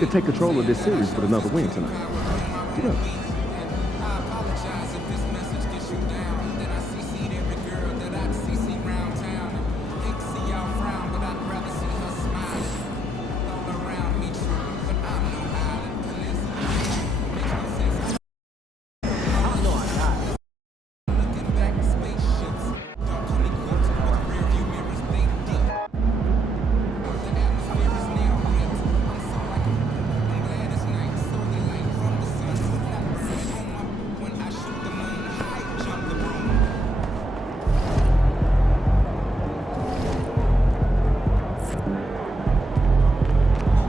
could take control of this series with another win tonight. Get up.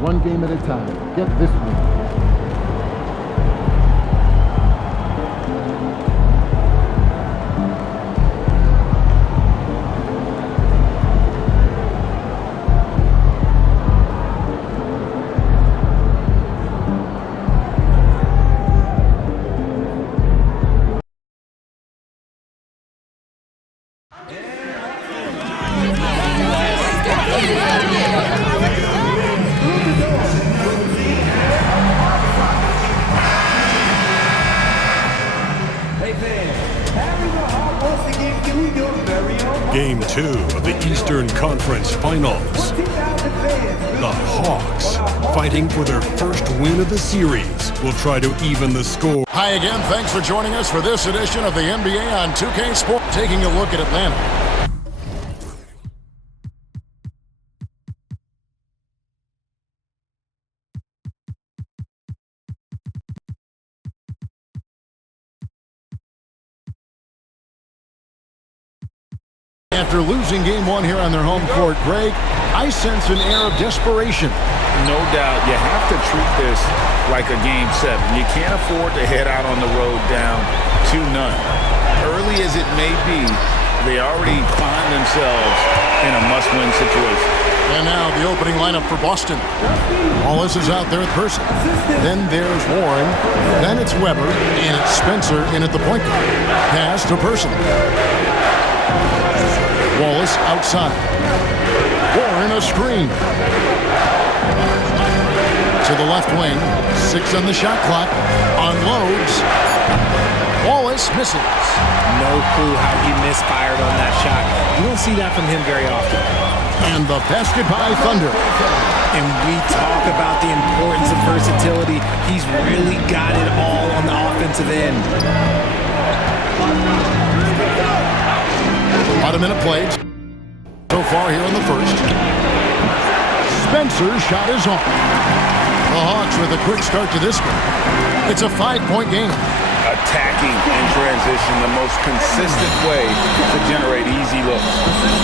One game at a time. Get this one. Game 2 of the Eastern Conference Finals. The Hawks, fighting for their first win of the series, will try to even the score. Hi again, thanks for joining us for this edition of the NBA on 2K Sport. Taking a look at Atlanta. After losing game 1 here on their home court, Greg, I sense an air of desperation. No doubt. You have to treat this like a game 7. You can't afford to head out on the road down 2-0. Early as it may be, they already find themselves in a must-win situation. And now the opening lineup for Boston. Wallace is out there with Person. Then there's Warren. Then it's Weber. And it's Spencer in at the point guard. Pass to Person. Wallace outside. Warren a screen. To the left wing. 6 on the shot clock. Unloads. Wallace misses. No clue how he misfired on that shot. You don't see that from him very often. And the basket by Thunder. And we talk about the importance of versatility. He's really got it all on the offensive end. About a minute played so far here in the first. Spencer's shot is on. The Hawks with a quick start to this one. It's a 5-point game. Attacking in transition, the most consistent way to generate easy looks.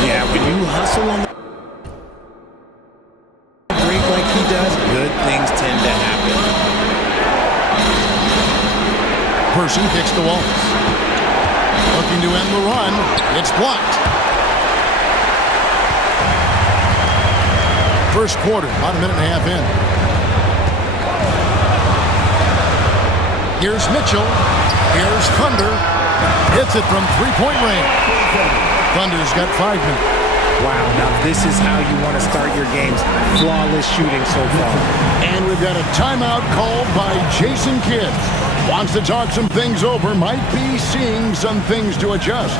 Yeah, when you hustle on the break like he does, good things tend to happen. Person kicks to Wallace. Looking to end the run. It's blocked. First quarter, about a minute and a half in. Here's Mitchell. Here's Thunder. Hits it from three-point range. Thunder's got 5 minutes. Wow, now this is how you want to start your games. Flawless shooting so far. And we've got a timeout called by Jason Kidd. Wants to talk some things over, might be seeing some things to adjust.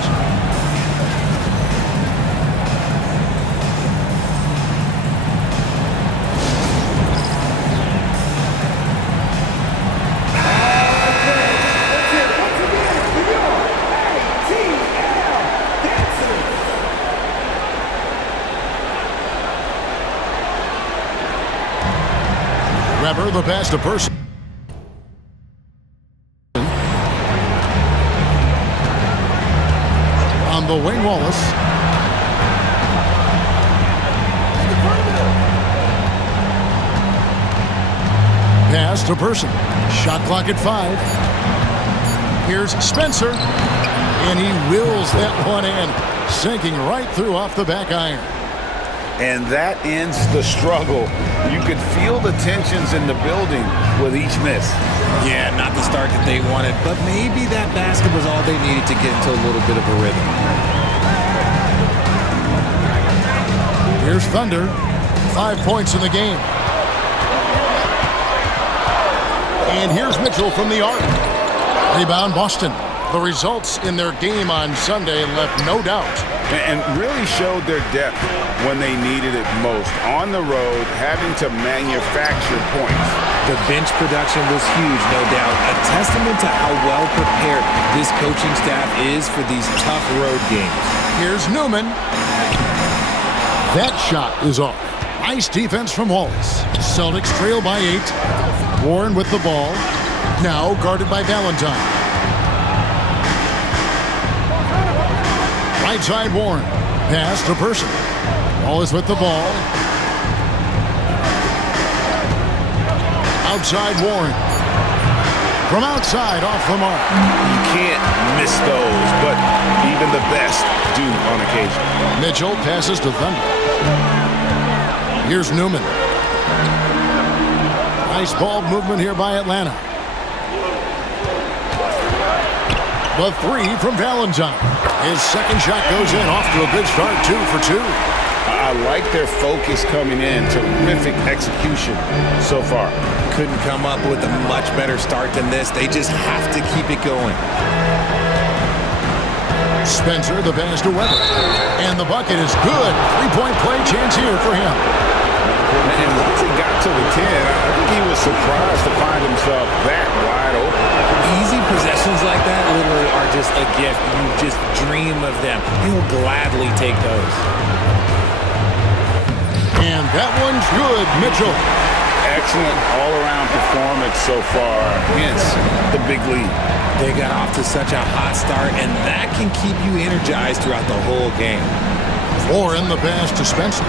Weber, the pass to Person. On the wing, Wallace. Pass to Person. Shot clock at 5. Here's Spencer. And he wills that one in. Sinking right through off the back iron. And that ends the struggle. You could feel the tensions in the building with each miss. Yeah, not the start that they wanted, but maybe that basket was all they needed to get into a little bit of a rhythm. Here's Thunder. 5 points in the game. And here's Mitchell from the arc. Rebound, Boston. The results in their game on Sunday left no doubt. And really showed their depth when they needed it most. On the road, having to manufacture points. The bench production was huge, no doubt. A testament to how well prepared this coaching staff is for these tough road games. Here's Newman. That shot is off. Nice defense from Wallace. Celtics trail by 8. Warren with the ball. Now guarded by Valentine. Right side Warren. Pass to Person. Wallace with the ball. Outside Warren. From outside, off the mark. You can't miss those, but even the best do on occasion. Mitchell passes to Thunder. Here's Newman. Nice ball movement here by Atlanta. The 3 from Valentine. His second shot goes in, off to a good start, 2 for 2. I like their focus coming in. Terrific execution so far. Couldn't come up with a much better start than this. They just have to keep it going. Spencer, the pass to Weber. And the bucket is good. 3-point play chance here for him. And once he got to the 10, I think he was surprised to find himself that wide open. Easy possessions like that literally are just a gift. You just dream of them. He'll gladly take those. And that one's good, Mitchell. Excellent all-around performance so far, hence the big lead. They got off to such a hot start, and that can keep you energized throughout the whole game. Warren, the pass to Spencer.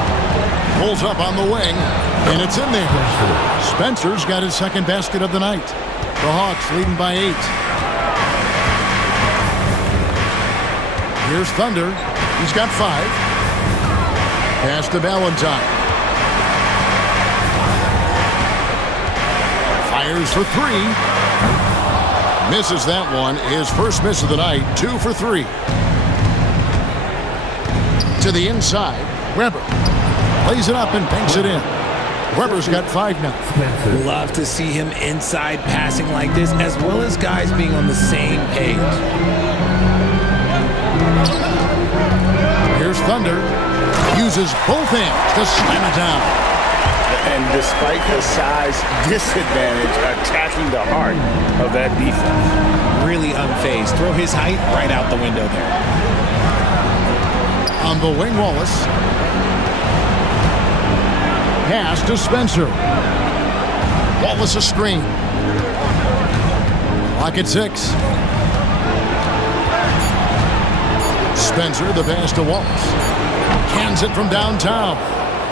Pulls up on the wing, and it's in there. Spencer's got his second basket of the night. The Hawks leading by 8. Here's Thunder. He's got 5. Pass to Valentine. Fires for 3. Misses that one. His first miss of the night. 2 for 3. To the inside. Weber plays it up and banks it in. Weber's got 5 now. Love to see him inside passing like this, as well as guys being on the same page. Here's Thunder. Uses both hands to slam it down. And despite the size disadvantage, attacking the heart of that defense. Really unfazed. Throw his height right out the window there. On the wing, Wallace. Pass to Spencer. Wallace a screen. Clock at 6. Spencer, the pass to Wallace. Cans it from downtown.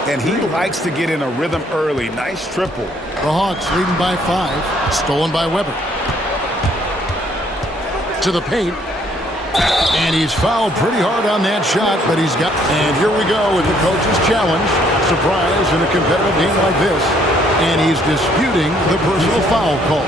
And he likes to get in a rhythm early. Nice triple. The Hawks leading by 5. Stolen by Weber. To the paint. And he's fouled pretty hard on that shot, but he's got... And here we go with the coach's challenge. Surprise in a competitive game like this. And he's disputing the personal foul call.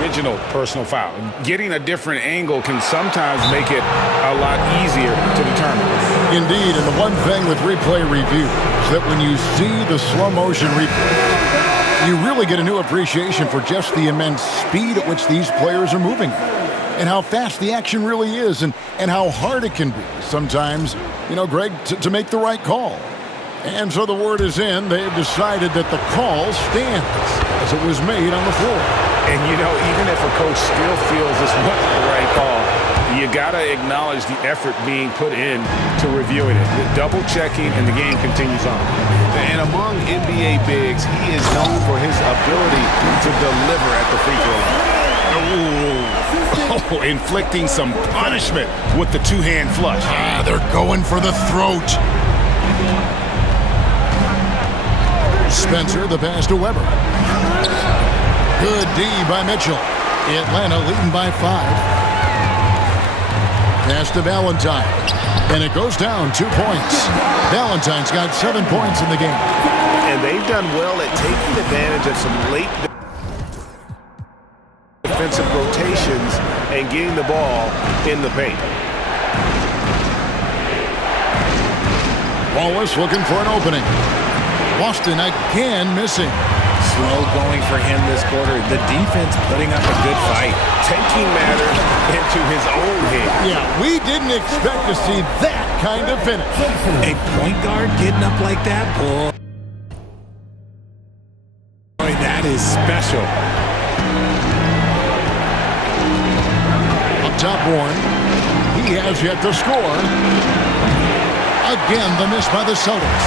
Original personal foul. Getting a different angle can sometimes make it a lot easier to determine. Indeed, and the one thing with replay review is that when you see the slow motion replay, you really get a new appreciation for just the immense speed at which these players are moving and how fast the action really is and how hard it can be sometimes, Greg, to make the right call. And so the word is in. They've decided that the call stands as it was made on the floor. And, even if a coach still feels this wasn't the right call, you got to acknowledge the effort being put in to reviewing it. The double-checking, and the game continues on. And among NBA bigs, he is known for his ability to deliver at the free throw line. Oh, inflicting some punishment with the two-hand flush. They're going for the throat. Spencer, the pass to Weber. Good D by Mitchell. Atlanta leading by 5. Pass to Valentine. And it goes down 2 points. Valentine's got 7 points in the game. And they've done well at taking advantage of some late defensive rotations and getting the ball in the paint. Wallace looking for an opening. Boston again missing. Slow going for him this quarter. The defense putting up a good fight. Taking matters into his own hands. Yeah, we didn't expect to see that kind of finish. A point guard getting up like that, boy, that is special. Up top, Warren. He has yet to score. Again, the miss by the Celtics.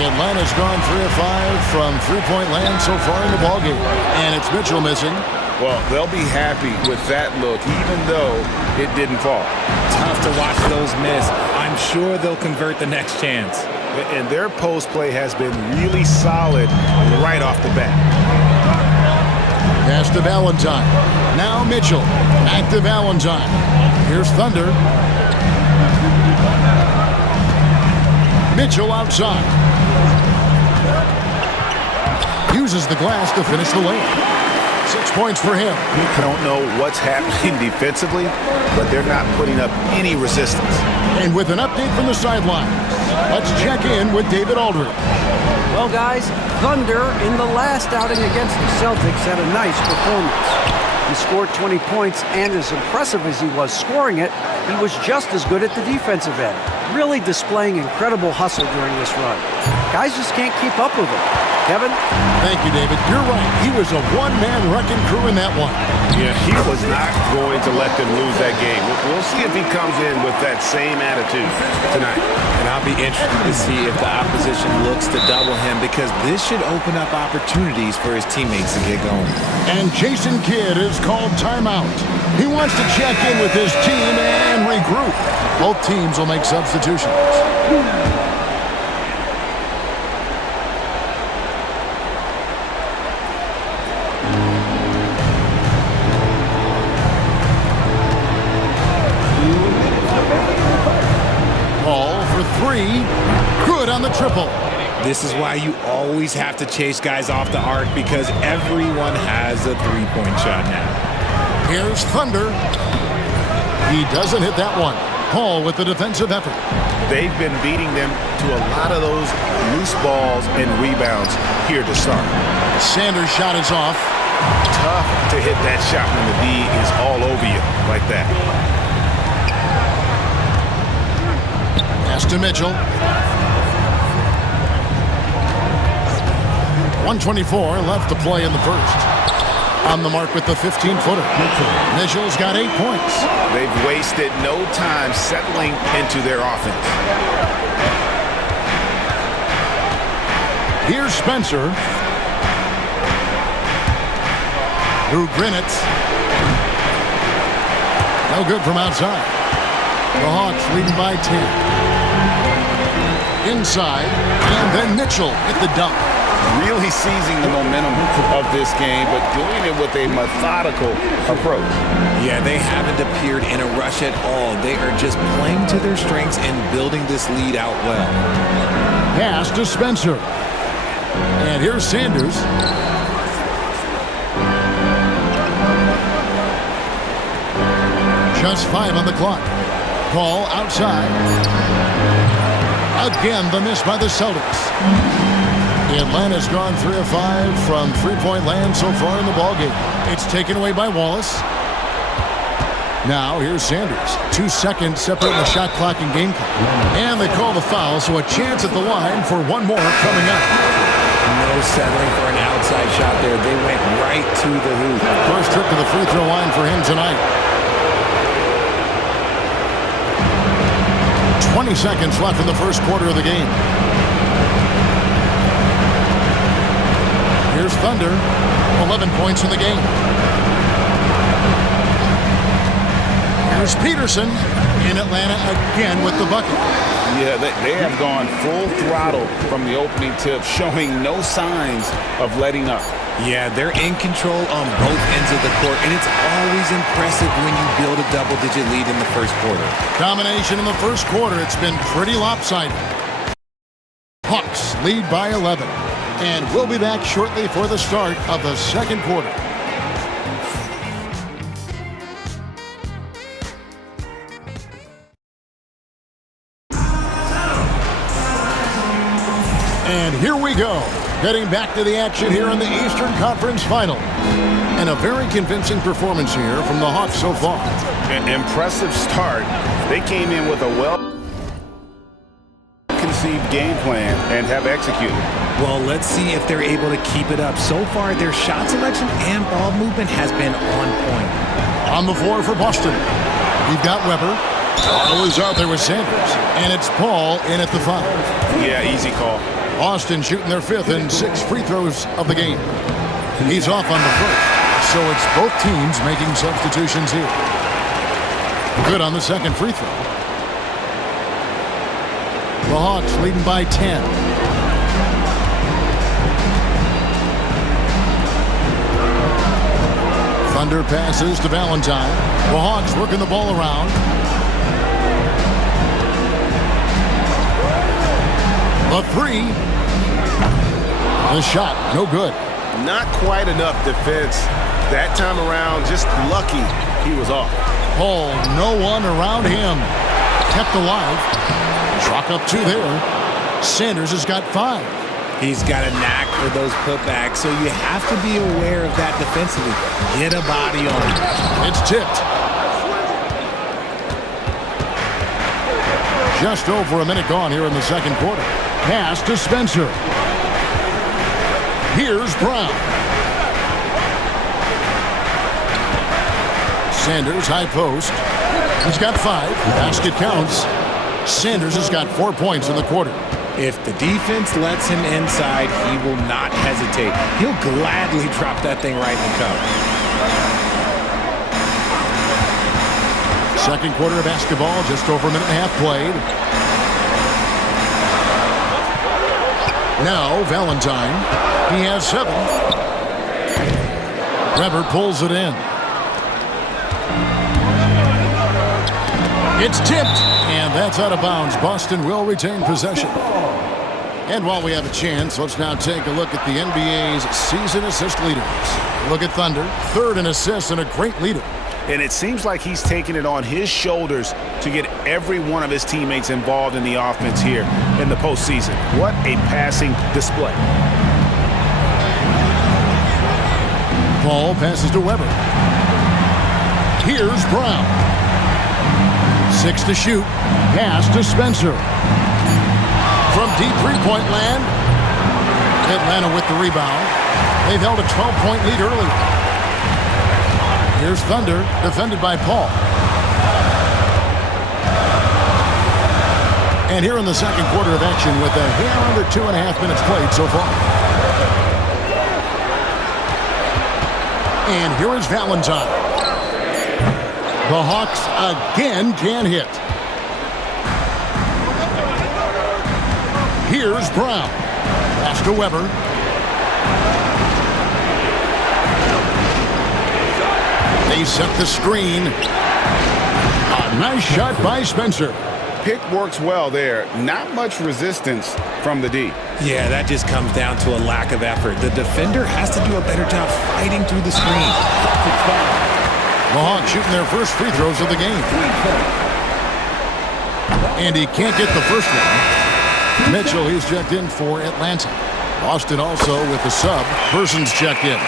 Atlanta's gone 3 of 5 from three-point land so far in the ballgame. And it's Mitchell missing. Well, they'll be happy with that look, even though it didn't fall. Tough to watch those miss. I'm sure they'll convert the next chance. And their post play has been really solid right off the bat. Pass to Valentine. Now Mitchell. Back to Valentine. Here's Thunder. Mitchell outside. Uses the glass to finish the lane. 6 points for him. I don't know what's happening defensively, but they're not putting up any resistance. And with an update from the sideline, let's check in with David Aldridge. Well, guys, Thunder in the last outing against the Celtics had a nice performance. He scored 20 points, and as impressive as he was scoring it, he was just as good at the defensive end, really displaying incredible hustle during this run. Guys just can't keep up with him. Kevin? Thank you, David. You're right. He was a one-man wrecking crew in that one. Yeah, he was not going to let them lose that game. We'll see if he comes in with that same attitude tonight. And I'll be interested to see if the opposition looks to double him, because this should open up opportunities for his teammates to get going. And Jason Kidd is called timeout. He wants to check in with his team and regroup. Both teams will make substitutions. Ball for three. Good on the triple. This is why you always have to chase guys off the arc, because everyone has a three-point shot now. Here's Thunder. He doesn't hit that one. Paul with the defensive effort. They've been beating them to a lot of those loose balls and rebounds here to start. Sanders' shot is off. Tough to hit that shot when the D is all over you like that. Pass to Mitchell. 1:24 left to play in the first. On the mark with the 15-footer. Mitchell's got 8 points. They've wasted no time settling into their offense. Here's Spencer. Through Grinitz. No good from outside. The Hawks leading by 10. Inside, and then Mitchell at the dunk. Really seizing the momentum of this game, but doing it with a methodical approach. Yeah, they haven't appeared in a rush at all. They are just playing to their strengths and building this lead out well. Pass to Spencer. And here's Sanders. Just 5 on the clock. Ball outside. Again, the miss by the Celtics. Atlanta's gone 3 of 5 from three-point land so far in the ballgame. It's taken away by Wallace. Now here's Sanders. 2 seconds separating the shot clock and game clock. And they call the foul, so a chance at the line for one more coming up. No settling for an outside shot there. They went right to the hoop. First trip to the free throw line for him tonight. 20 seconds left in the first quarter of the game. Here's Thunder. 11 points in the game. Here's Peterson in Atlanta again with the bucket. Yeah, they have gone full throttle from the opening tip, showing no signs of letting up. Yeah, they're in control on both ends of the court, and it's always impressive when you build a double-digit lead in the first quarter. Domination in the first quarter. It's been pretty lopsided. Hawks lead by 11. And we'll be back shortly for the start of the second quarter. here we go. Getting back to the action here in the Eastern Conference Final. And a very convincing performance here from the Hawks so far. An impressive start. They came in with a well-conceived game plan and have executed. Well, let's see if they're able to keep it up. So far, their shot selection and ball movement has been on point. On the floor for Boston, we've got Weber. Carl is out there with Sanders. And it's Paul in at the foul. Yeah, easy call. Boston shooting their 5th and 6th free throws of the game. He's off on the first. So it's both teams making substitutions here. Good on the 2nd free throw. The Hawks leading by 10. Thunder passes to Valentine. The Hawks working the ball around. The 3. The shot, no good. Not quite enough defense that time around. Just lucky he was off. Paul, no one around him. Kept alive. Chalk up 2 there. Sanders has got 5. He's got a knack for those putbacks, so you have to be aware of that defensively. Get a body on it. It's tipped. Just over a minute gone here in the 2nd quarter. Pass to Spencer. Here's Brown. Sanders, high post. He's got 5. Basket counts. Sanders has got 4 points in the quarter. If the defense lets him inside, he will not hesitate. He'll gladly drop that thing right in the cup. 2nd quarter of basketball, just over a minute and a half played. Now Valentine. He has 7. Weber pulls it in. It's tipped, and that's out of bounds. Boston will retain possession. And while we have a chance, let's now take a look at the NBA's season assist leaders. Look at Thunder, 3rd in assists and a great leader. And it seems like he's taking it on his shoulders to get every one of his teammates involved in the offense here in the postseason. What a passing display. Paul passes to Weber. Here's Brown. 6 to shoot. Pass to Spencer. From deep three-point land. Atlanta with the rebound. They've held a 12-point lead early. Here's Thunder, defended by Paul. And here in the 2nd quarter of action with a hair under 2.5 minutes played so far. And here is Valentine. The Hawks again can't hit. Here's Brown. Pass to Weber. They set the screen. A nice shot by Spencer. Pick works well there. Not much resistance from the D. Yeah, that just comes down to a lack of effort. The defender has to do a better job fighting through the screen. The Hawks shooting their first free throws of the game. And he can't get the first one. Mitchell, he's checked in for Atlanta. Boston also with the sub. Persons checked in.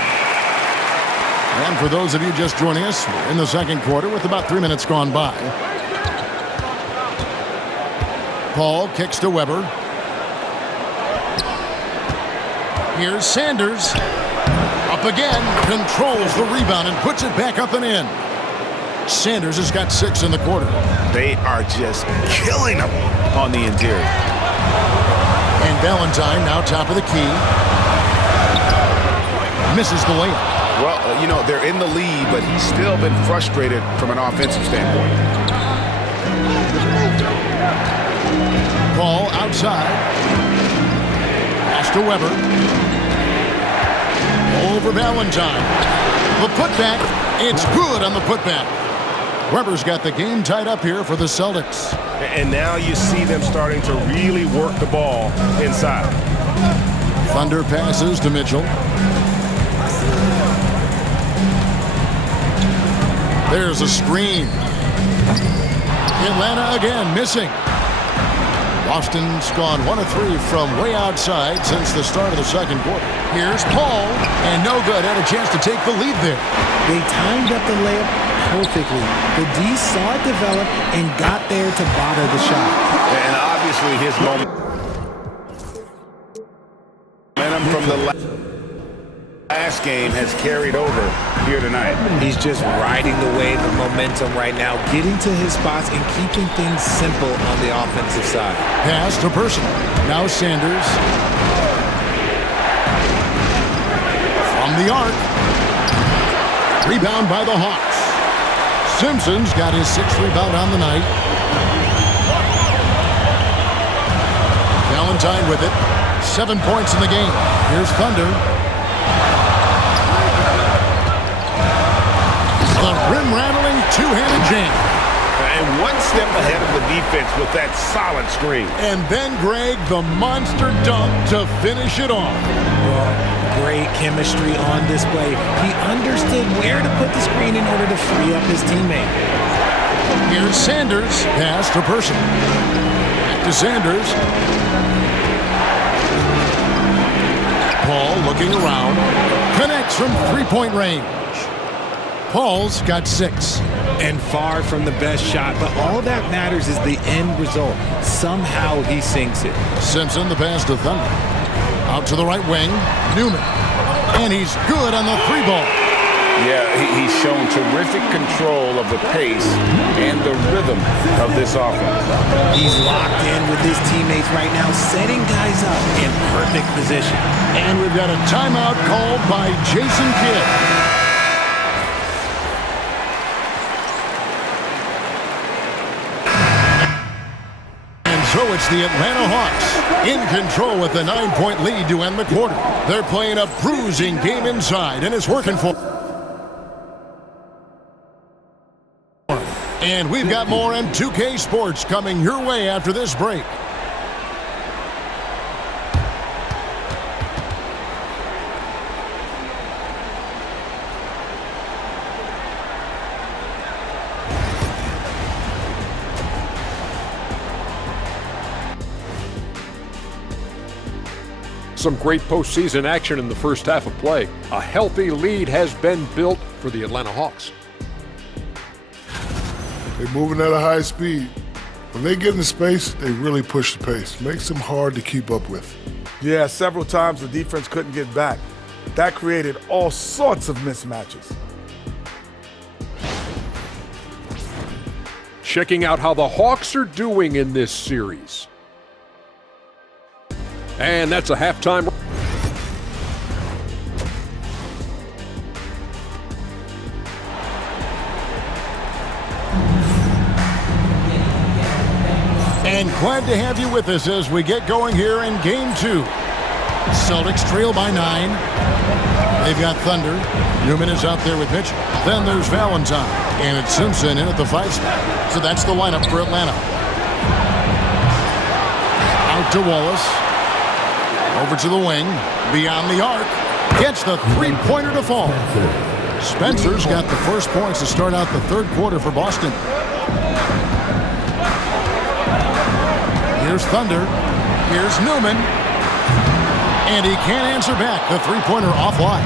And for those of you just joining us, we're in the 2nd quarter with about 3 minutes gone by. Paul kicks to Weber. Here's Sanders. Up again. Controls the rebound and puts it back up and in. Sanders has got 6 in the quarter. They are just killing them on the interior. And Valentine now top of the key. Misses the layup. Well, you know, they're in the lead, but he's still been frustrated from an offensive standpoint. Ball outside. Pass to Weber. Over Valentine. The putback. It's good on the putback. Weber's got the game tied up here for the Celtics. And now you see them starting to really work the ball inside. Thunder passes to Mitchell. There's a screen. Atlanta again missing. Boston's gone 1 of 3 from way outside since the start of the second quarter. Here's Paul, and no good. Had a chance to take the lead there. They timed up the layup perfectly. The D saw it develop and got there to bother the shot. And obviously his momentum from the last game has carried over here tonight. He's just riding the wave of momentum right now, getting to his spots and keeping things simple on the offensive side. Pass to Person. Now Sanders. From the arc. Rebound by the Hawks. Simpson's got his 6th rebound on the night. Valentine with it. 7 points in the game. Here's Thunder. The rim-rattling two-handed jam. And one step ahead of the defense with that solid screen. And then, Greg, the monster dunk to finish it off. Great chemistry on display. He understood where to put the screen in order to free up his teammate. Here's Sanders. Pass to Person. Back to Sanders. Paul looking around. Connects from three-point range. Paul's got 6. And far from the best shot, but all that matters is the end result. Somehow he sinks it. Simpson, the pass to Thunder. Out to the right wing. Newman. And he's good on the 3-ball. Yeah, he's shown terrific control of the pace and the rhythm of this offense. He's locked in with his teammates right now, setting guys up in perfect position. And we've got a timeout called by Jason Kidd. So it's the Atlanta Hawks in control with a 9-point lead to end the quarter. They're playing a bruising game inside, and it's working for them. And we've got more M2K Sports coming your way after this break. Some great postseason action in the first half of play. A healthy lead has been built for the Atlanta Hawks. They're moving at a high speed. When they get in space, they really push the pace. Makes them hard to keep up with. Yeah, several times the defense couldn't get back. That created all sorts of mismatches. Checking out how the Hawks are doing in this series. And that's a halftime. And glad to have you with us as we get going here in Game 2. Celtics trail by 9. They've got Thunder. Newman is out there with Mitchell. Then there's Valentine. And it's Simpson in at the 5 spot. So that's the lineup for Atlanta. Out to Wallace. Over to the wing. Beyond the arc. Gets the 3-pointer to fall. Spencer's got the first points to start out the third quarter for Boston. Here's Thunder. Here's Newman. And he can't answer back. The 3-pointer offline.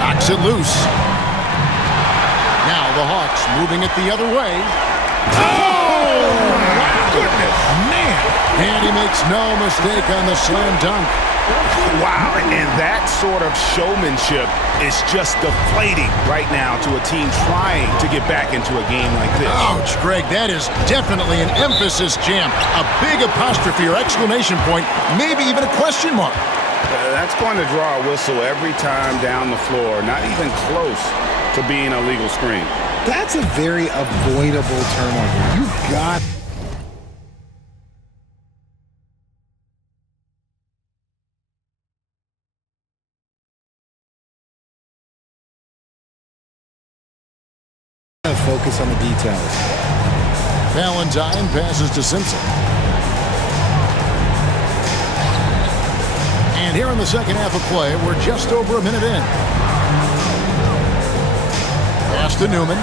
Knocks it loose. Now the Hawks moving it the other way. Oh, my goodness. Man. And he makes no mistake on the slam dunk. Wow, and that sort of showmanship is just deflating right now to a team trying to get back into a game like this. Ouch, Greg, that is definitely an emphasis jam. A big apostrophe or exclamation point, maybe even a question mark. That's going to draw a whistle every time down the floor, not even close to being a legal screen. That's a very avoidable turnover. You got focus on the details. Valentine passes to Simpson. And here in the second half of play, we're just over a minute in. Pass to Newman.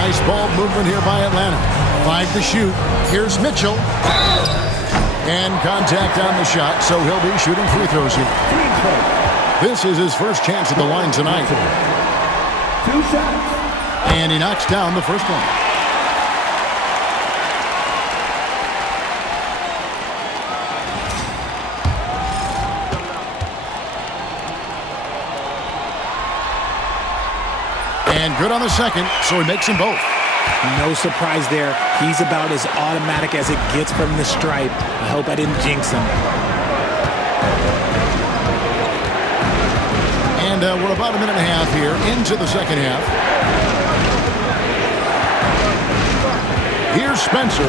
Nice ball movement here by Atlanta. 5 to shoot. Here's Mitchell. And contact on the shot, so he'll be shooting free throws here. This is his first chance at the line tonight. 2 shots. And he knocks down the first one. And good on the second, so he makes them both. No surprise there. He's about as automatic as it gets from the stripe. I hope I didn't jinx him. And we're about a minute and a half here into the second half. Here's Spencer.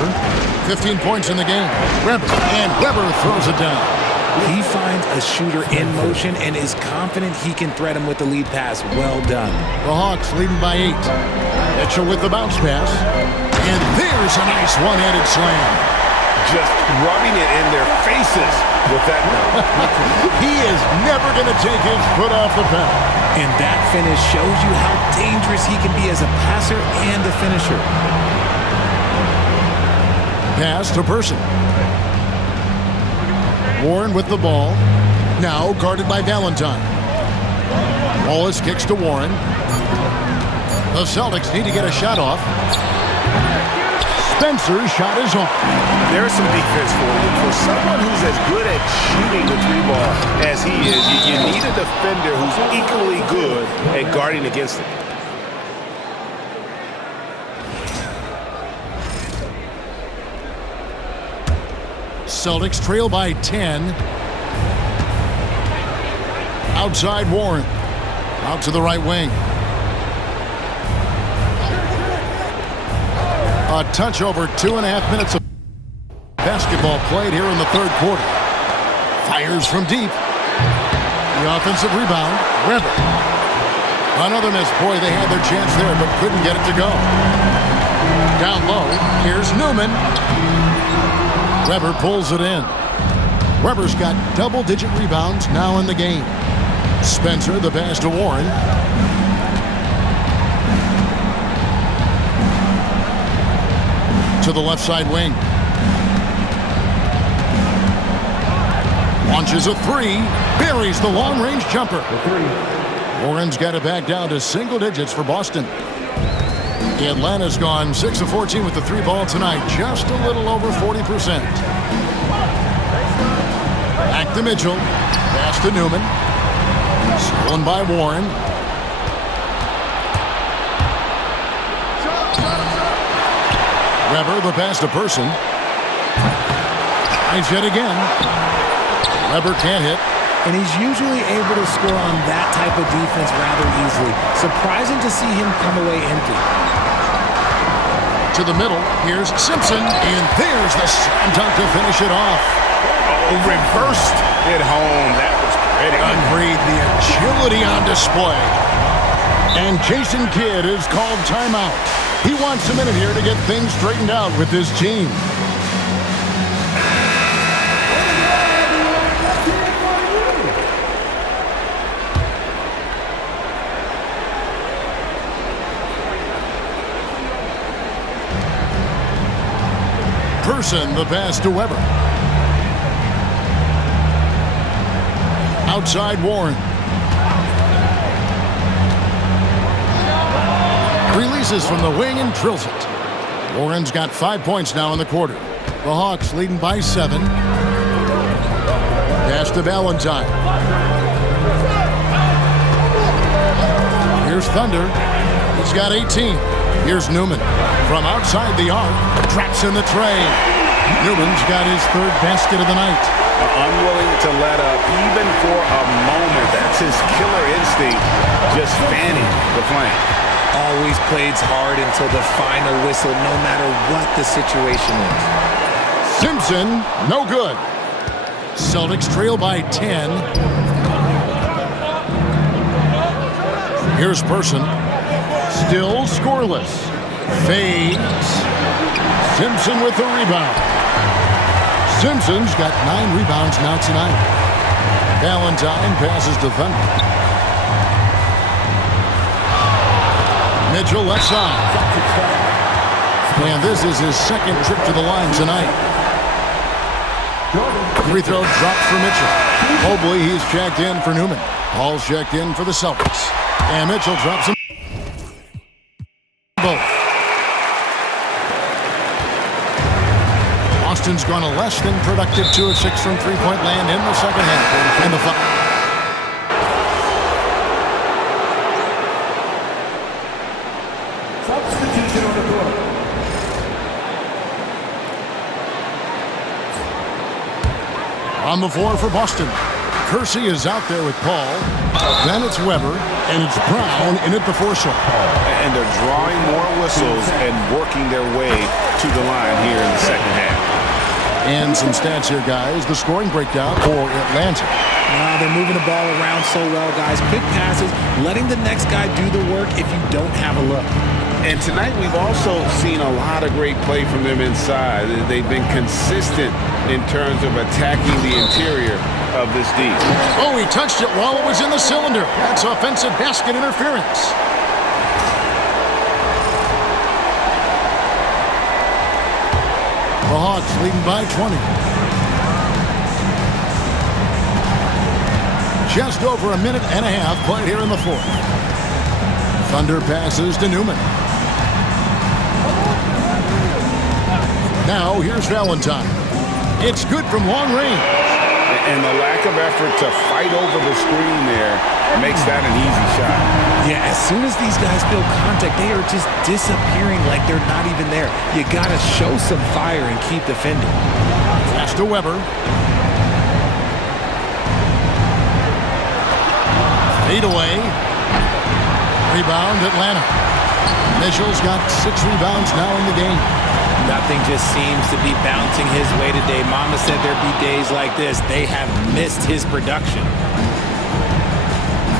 15 points in the game. Weber throws it down. He finds a shooter in motion and is confident he can thread him with the lead pass. Well done. The Hawks leading by 8. Mitchell with the bounce pass. And there's a nice one-handed slam. Just rubbing it in their faces with that. He is never going to take his foot off the pedal. And that finish shows you how dangerous he can be as a passer and a finisher. Pass to Person. Warren with the ball. Now guarded by Valentine. Wallace kicks to Warren. The Celtics need to get a shot off. Spencer's shot is off. There's some defense for you. For someone who's as good at shooting the 3-ball as he is, you need a defender who's equally good at guarding against it. Celtics trail by 10. Outside Warren. Out to the right wing. A touch over 2.5 minutes of basketball played here in the third quarter. Fires from deep. The offensive rebound. Weber. Another miss. Boy, they had their chance there, but couldn't get it to go. Down low. Here's Newman. Weber pulls it in. Weber's got double-digit rebounds now in the game. Spencer, the pass to Warren. To the left side wing. Launches a 3. Buries the long-range jumper. Warren's got it back down to single digits for Boston. Atlanta's gone 6 of 14 with the 3-ball tonight. Just a little over 40%. Back to Mitchell. Pass to Newman. Stolen by Warren. Weber, the pass to Person. Tries yet again. Weber can't hit. And he's usually able to score on that type of defense rather easily. Surprising to see him come away empty. To the middle, here's Simpson, and there's the slam dunk to finish it off. Oh, reversed it home. That was pretty. Agreed, the agility on display. And Jason Kidd is called timeout. He wants a minute here to get things straightened out with his team. Person, the pass to Weber. Outside Warren. Releases from the wing and drills it. Warren's got 5 points now in the quarter. The Hawks leading by 7. Pass to Valentine. Here's Thunder. He's got 18. Here's Newman. From outside the arc, traps in the tray. Newman's got his third basket of the night. Unwilling to let up even for a moment. That's his killer instinct, just fanning the flame. Always plays hard until the final whistle, no matter what the situation is. Simpson, no good. Celtics trail by 10. Here's Person. Still scoreless. Fades. Simpson with the rebound. Simpson's got 9 rebounds now tonight. Valentine passes to Thunder. Mitchell left side. And this is his second trip to the line tonight. Free throw dropped for Mitchell. Mobley, he's checked in for Newman. Paul's checked in for the Celtics. And Mitchell drops them both. Boston's gone a less than productive 2 of 6 from three-point land in the second half. And the Substitution on the court. On the floor for Boston. Kersey is out there with Paul. Then it's Weber, and it's Brown in at the four-shot. And they're drawing more whistles and working their way to the line here in the second half. And some stats here, guys. The scoring breakdown for Atlanta. They're moving the ball around so well, guys. Quick passes, letting the next guy do the work if you don't have a look. And tonight we've also seen a lot of great play from them inside. They've been consistent in terms of attacking the interior of this D. Oh, he touched it while it was in the cylinder. That's offensive basket interference. The Hawks leading by 20. Just over a minute and a half played here in the fourth. Thunder passes to Newman. Now here's Valentine. It's good from long range. And the lack of effort to fight over the screen there makes that an easy shot. Yeah, as soon as these guys feel contact, they are just disappearing like they're not even there. You got to show some fire and keep defending. Pass to Weber. Fade away. Rebound, Atlanta. Mitchell's got 6 rebounds now in the game. Nothing just seems to be bouncing his way today. Mama said there'd be days like this. They have missed his production.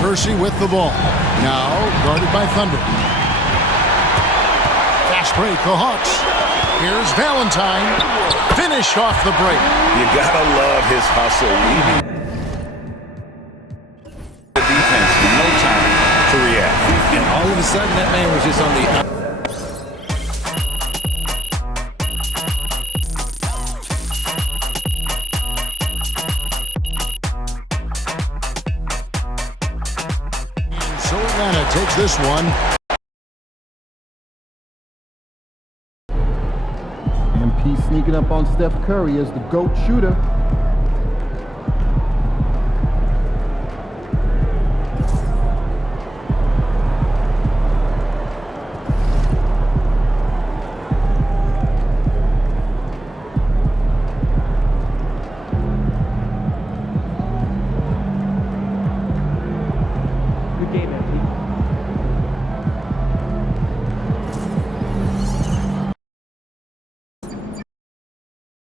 Kersey with the ball. Now guarded by Thunder. Fast break, the Hawks. Here's Valentine. Finished off the break. You gotta love his hustle. Leaving the defense no time to react. And all of a sudden, that man was just on the So Atlanta takes this one. MP sneaking up on Steph Curry as the GOAT shooter.